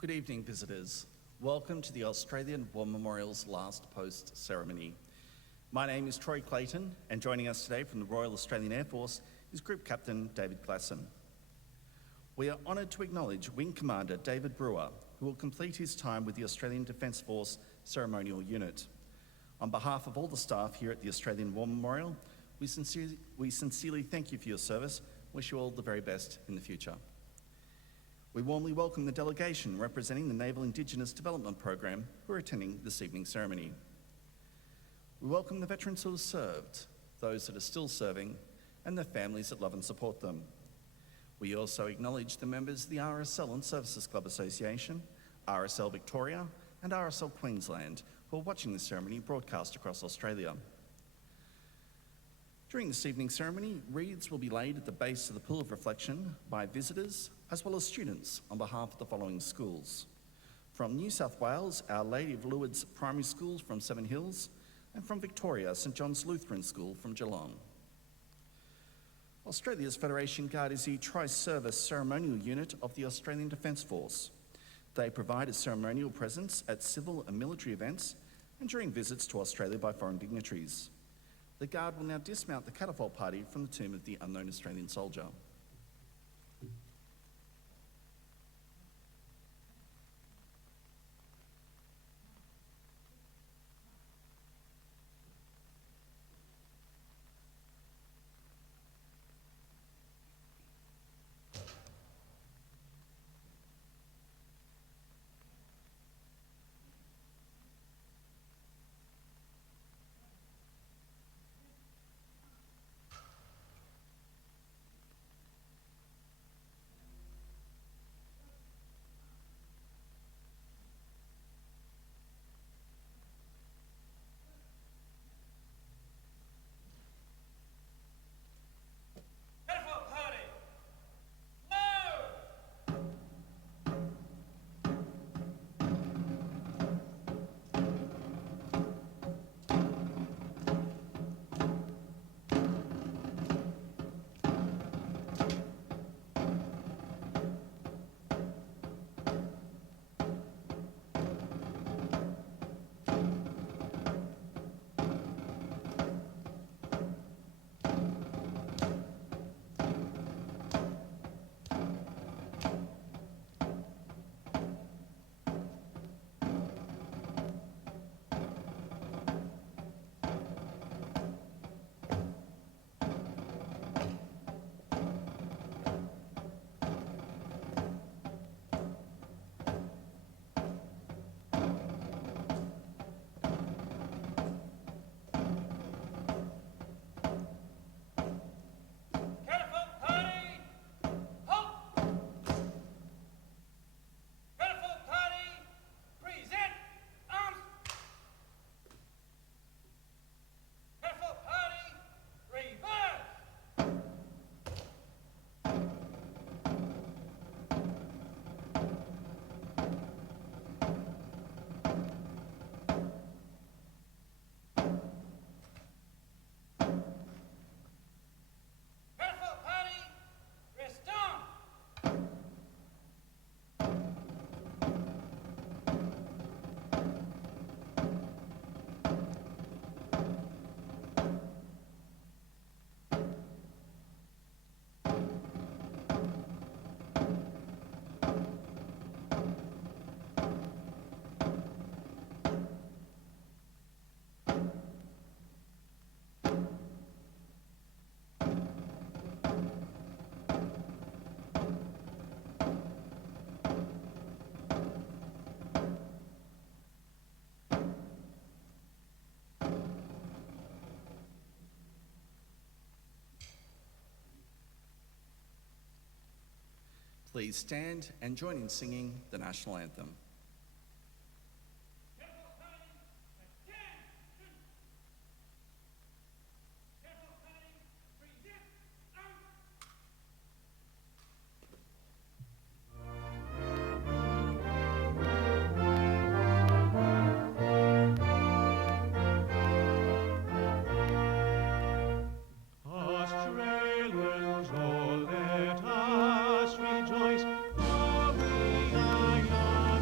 Good evening, visitors. Welcome to the Australian War Memorial's Last Post ceremony. My name is Troy Clayton, and joining us today from the Royal Australian Air Force is Group Captain David Glasson. We are honoured to acknowledge Wing Commander David Brewer, who will complete his time with the Australian Defence Force Ceremonial Unit. On behalf of all the staff here at the Australian War Memorial, we sincerely thank you for your service. Wish you all the very best in the future. We warmly welcome the delegation representing the Naval Indigenous Development Program who are attending this evening's ceremony. We welcome the veterans who have served, those that are still serving, and their families that love and support them. We also acknowledge the members of the RSL Services Clubs Association, RSL Victoria, and RSL Queensland who are watching this ceremony broadcast across Australia. During this evening's ceremony, wreaths will be laid at the base of the Pool of Reflection by visitors as well as students on behalf of the following schools. From New South Wales, Our Lady of Lourdes Primary School from Seven Hills, and from Victoria, St John's Lutheran School from Geelong. Australia's Federation Guard is the tri-service ceremonial unit of the Australian Defence Force. They provide a ceremonial presence at civil and military events and during visits to Australia by foreign dignitaries. The Guard will now dismount the catapult party from the tomb of the unknown Australian soldier. Please stand and join in singing the national anthem. Australians, oh, let us rejoice, for we are young.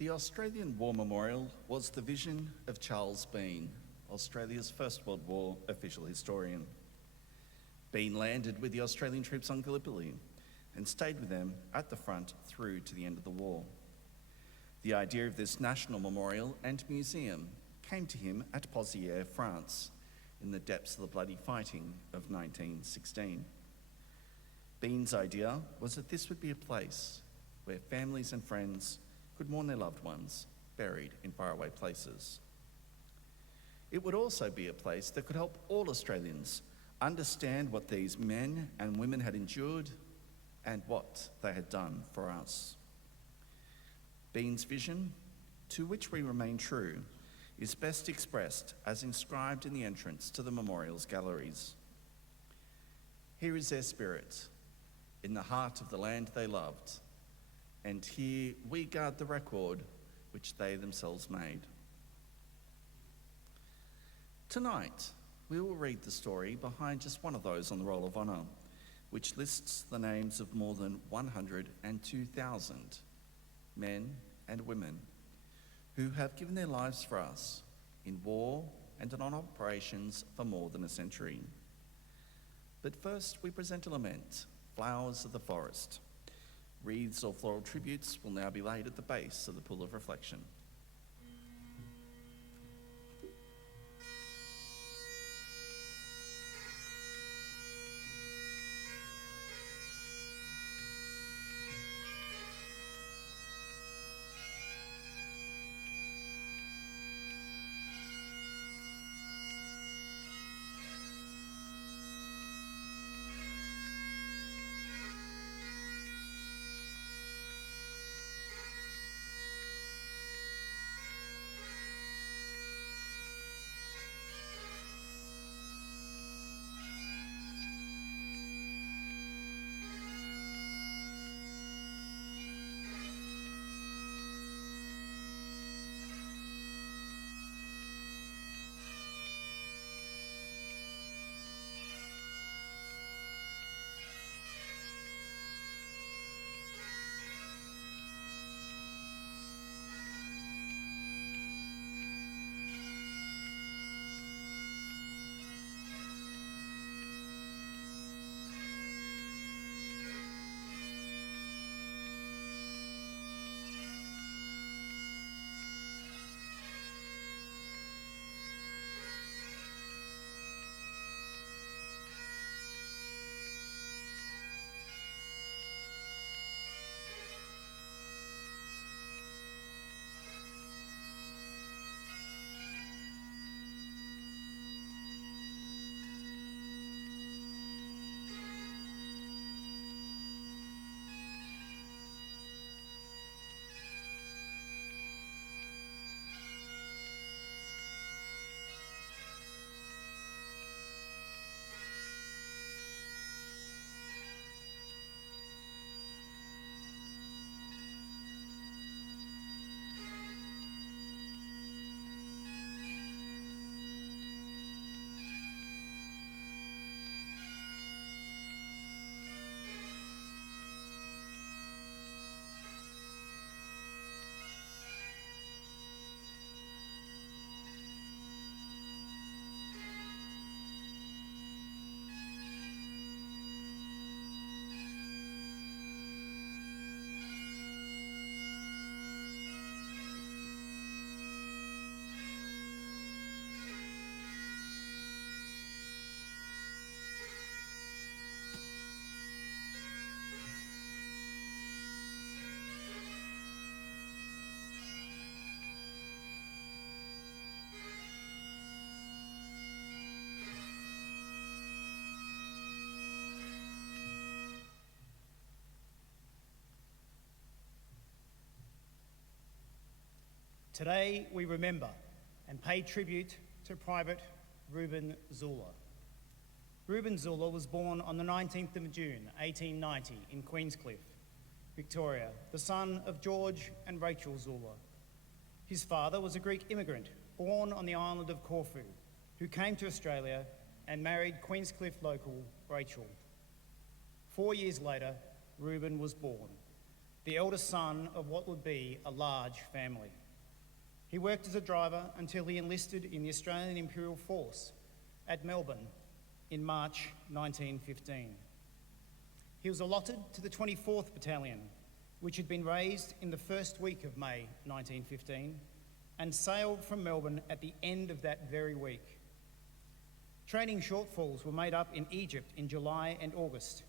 The Australian War Memorial was the vision of Charles Bean, Australia's First World War official historian. Bean landed with the Australian troops on Gallipoli and stayed with them at the front through to the end of the war. The idea of this national memorial and museum came to him at Pozières, France, in the depths of the bloody fighting of 1916. Bean's idea was that this would be a place where families and friends could mourn their loved ones buried in faraway places. It would also be a place that could help all Australians understand what these men and women had endured and what they had done for us. Bean's vision, to which we remain true, is best expressed as inscribed in the entrance to the memorial's galleries. Here is their spirit, in the heart of the land they loved, and here we guard the record which they themselves made. Tonight, we will read the story behind just one of those on the Roll of Honour, which lists the names of more than 102,000 men and women who have given their lives for us in war and on operations for more than a century. But first, we present a lament, Flowers of the Forest. Wreaths or floral tributes will now be laid at the base of the Pool of Reflection. Today we remember and pay tribute to Private Reuben Zula. Reuben Zula was born on the 19th of June 1890 in Queenscliff, Victoria, the son of George and Rachel Zula. His father was a Greek immigrant born on the island of Corfu, who came to Australia and married Queenscliff local Rachel. 4 years later, Reuben was born. the eldest son of what would be a large family. He worked as a driver until he enlisted in the Australian Imperial Force at Melbourne in March 1915. He was allotted to the 24th Battalion, which had been raised in the first week of May 1915, and sailed from Melbourne at the end of that very week. Training shortfalls were made up in Egypt in July and August,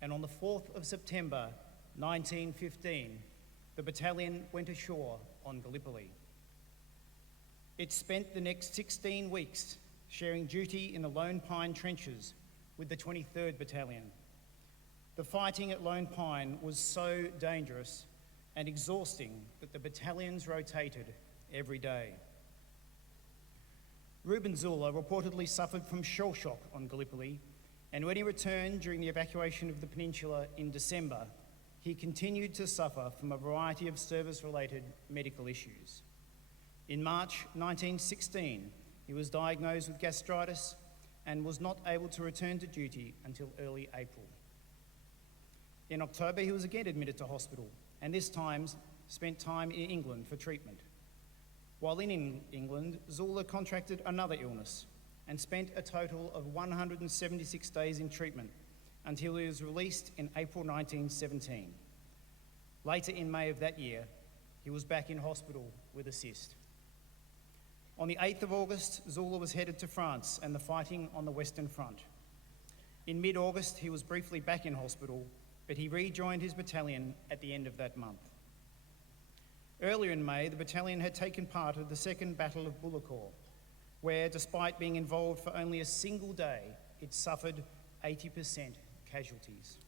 and on the 4th of September 1915, the battalion went ashore on Gallipoli. It spent the next 16 weeks sharing duty in the Lone Pine trenches with the 23rd Battalion. The fighting at Lone Pine was so dangerous and exhausting that the battalions rotated every day. Reuben Zula reportedly suffered from shell shock on Gallipoli, and when he returned during the evacuation of the peninsula in December, he continued to suffer from a variety of service-related medical issues. In March 1916, he was diagnosed with gastritis and was not able to return to duty until early April. In October, he was again admitted to hospital, and this time spent time in England for treatment. While in England, Zula contracted another illness and spent a total of 176 days in treatment until he was released in April 1917. Later in May of that year, he was back in hospital with a cyst. On the 8th of August, Zula was headed to France and the fighting on the Western Front. In mid-August, he was briefly back in hospital, but he rejoined his battalion at the end of that month. Earlier in May, the battalion had taken part of the Second Battle of Bullecourt, where, despite being involved for only a single day, it suffered 80% casualties.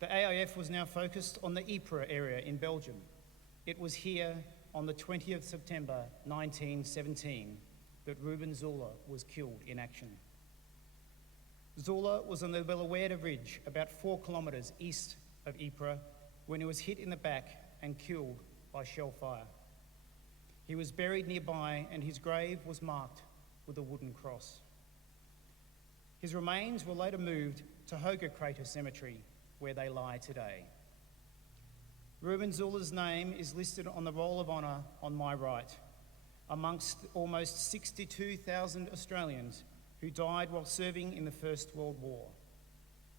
The AIF was now focused on the Ypres area in Belgium. It was here, on the 20th September 1917, that Reuben Zula was killed in action. Zula was on the Bellaweda Ridge, about 4 kilometres east of Ypres, when he was hit in the back and killed by shell fire. He was buried nearby, and his grave was marked with a wooden cross. His remains were later moved to Hoger Crater Cemetery, where they lie today. Reuben Zula's name is listed on the Roll of Honour on my right, amongst almost 62,000 Australians who died while serving in the First World War.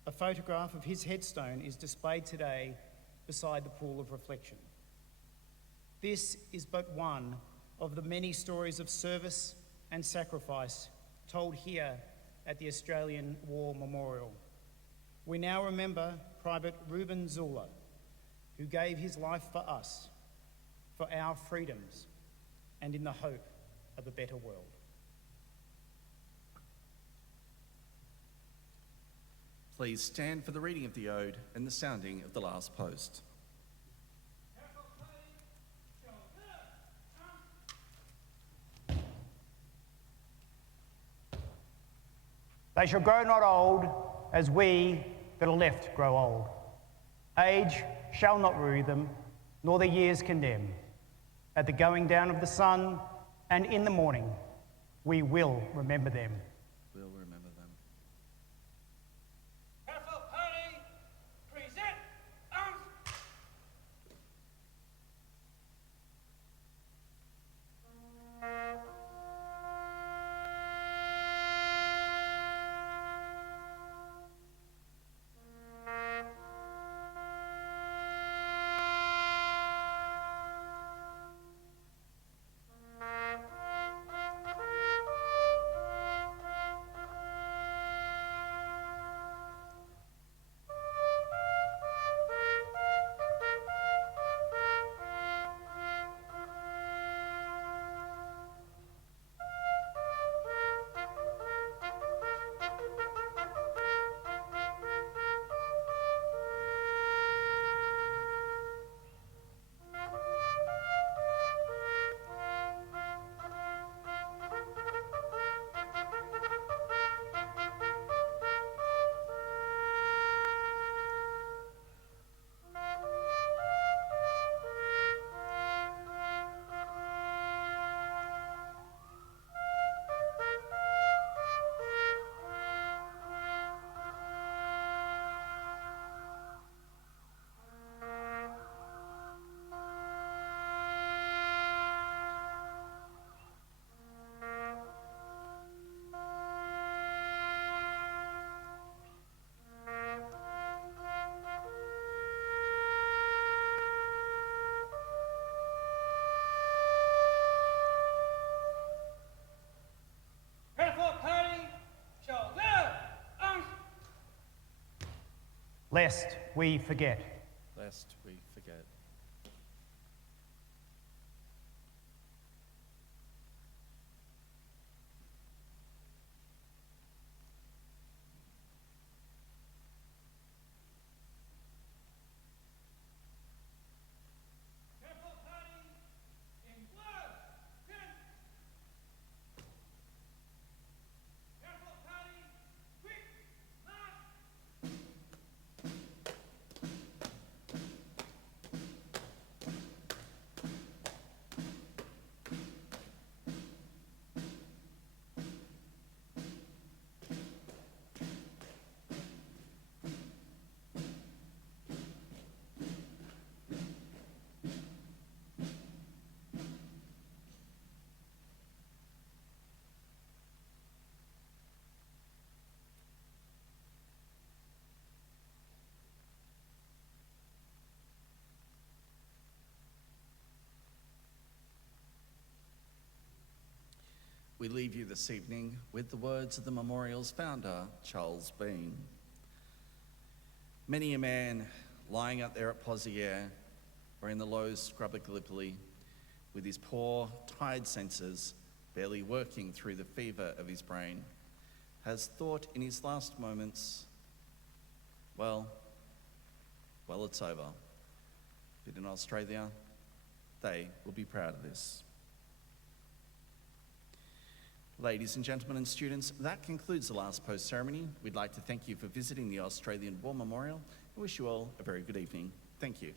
A photograph of his headstone is displayed today beside the pool of reflection. This is but one of the many stories of service and sacrifice told here at the Australian War Memorial. We now remember Private Reuben Zula, who gave his life for us, for our freedoms, and in the hope of a better world. Please stand for the reading of the ode and the sounding of the last post. They shall grow not old as we that are left grow old. Age shall not rue them, nor the years condemn. At the going down of the sun and in the morning, we will remember them. We'll remember them. Careful party, present arms. lest we forget. Lest we forget. Careful, party! In blue! Pin! Careful, party! Quick! March! We leave you this evening with the words of the memorial's founder, Charles Bean. Many a man lying out there at Poziere or in the low scrubber Gallipoli with his poor, tired senses barely working through the fever of his brain has thought in his last moments, well, it's over. But in Australia, they will be proud of this. Ladies and gentlemen and students, that concludes the last post ceremony. We'd like to thank you for visiting the Australian War Memorial and wish you all a very good evening. Thank you.